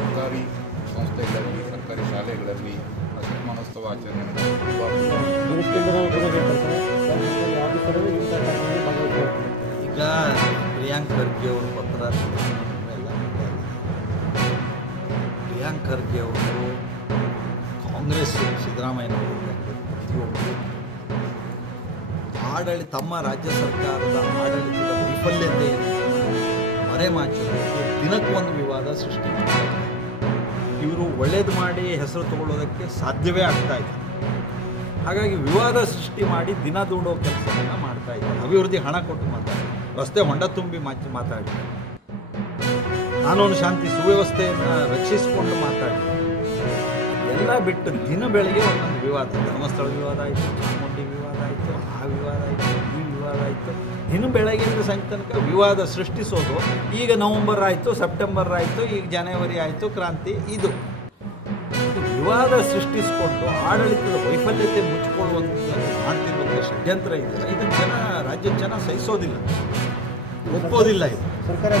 ಸರ್ಕಾರಿ ಸಂಸ್ಥೆಗಳಲ್ಲಿ, ಸರ್ಕಾರಿ ಶಾಲೆಗಳಲ್ಲಿ ಶತಮಾನೋತ್ಸವ ಆಚರಣೆ ಈಗ ಪ್ರಿಯಾಂಕ್ ಖರ್ಗೆ ಅವರು ಪತ್ರ ಪ್ರಿಯಾಂಕ್ ಖರ್ಗೆ ಅವರು ಕಾಂಗ್ರೆಸ್ ಸಿದ್ದರಾಮಯ್ಯನವರು ತಮ್ಮ ರಾಜ್ಯ ಸರ್ಕಾರದ ಆಡಳಿತದ ವೈಫಲ್ಯತೆಯನ್ನು ಮರೆಮಾಚುವುದಕ್ಕೆ ದಿನಕ್ಕೊಂದು ವಿವಾದ ಸೃಷ್ಟಿ ಮಾಡ್ತಾರೆ. ಇವರು ಒಳ್ಳೇದು ಮಾಡಿ ಹೆಸರು ತಗೊಳ್ಳೋದಕ್ಕೆ ಸಾಧ್ಯವೇ ಆಗ್ತಾ ಇದೆ. ಹಾಗಾಗಿ ವಿವಾದ ಸೃಷ್ಟಿ ಮಾಡಿ ದಿನ ದೂಡೋ ಕೆಲಸವನ್ನು ಮಾಡ್ತಾ ಇದ್ದಾರೆ. ಅಭಿವೃದ್ಧಿ ಹಣ ಕೊಟ್ಟು ಮಾತಾಡಿ, ರಸ್ತೆ ಹೊಂಡ ತುಂಬಿ ಮಾತಾಡಿ, ಕಾನೂನು ಶಾಂತಿ ಸುವ್ಯವಸ್ಥೆಯನ್ನು ರಕ್ಷಿಸಿಕೊಂಡು ಮಾತಾಡಿ, ಎಲ್ಲ ಬಿಟ್ಟು ದಿನ ಬೆಳಗ್ಗೆ ಒಂದೊಂದು ವಿವಾದ. ಧರ್ಮಸ್ಥಳ ವಿವಾದ ಆಯಿತು, ಚಾಮುಂಡಿ ವಿವಾದ ಆಯಿತು, ಆ ವಿವಾದ ಆಯಿತು, ಈ ವಿವಾದ ಆಯಿತು. ದಿನ ಬೆಳಗ್ಗೆಯಿಂದ ಸಂಜೆ ತನಕ ವಿವಾದ ಸೃಷ್ಟಿಸೋದು. ಈಗ ನವಂಬರ್ ಆಯಿತು, ಸೆಪ್ಟೆಂಬರ್ ಆಯಿತು, ಈಗ ಜನವರಿ ಆಯಿತು, ಕ್ರಾಂತಿ. ಇದು ವಿವಾದ ಸೃಷ್ಟಿಸಿಕೊಂಡು ಆಡಳಿತದ ವೈಫಲ್ಯತೆ ಮುಚ್ಚಿಕೊಳ್ಳುವಂಥದ್ದು ಮಾಡ್ತಿರುವಂಥ ಷಡ್ಯಂತ್ರ ಇದೆಯಲ್ಲ, ಇದನ್ನು ರಾಜ್ಯದ ಜನ ಸಹಿಸೋದಿಲ್ಲ, ಒಪ್ಪೋದಿಲ್ಲ. ಇದು ಸರ್ಕಾರ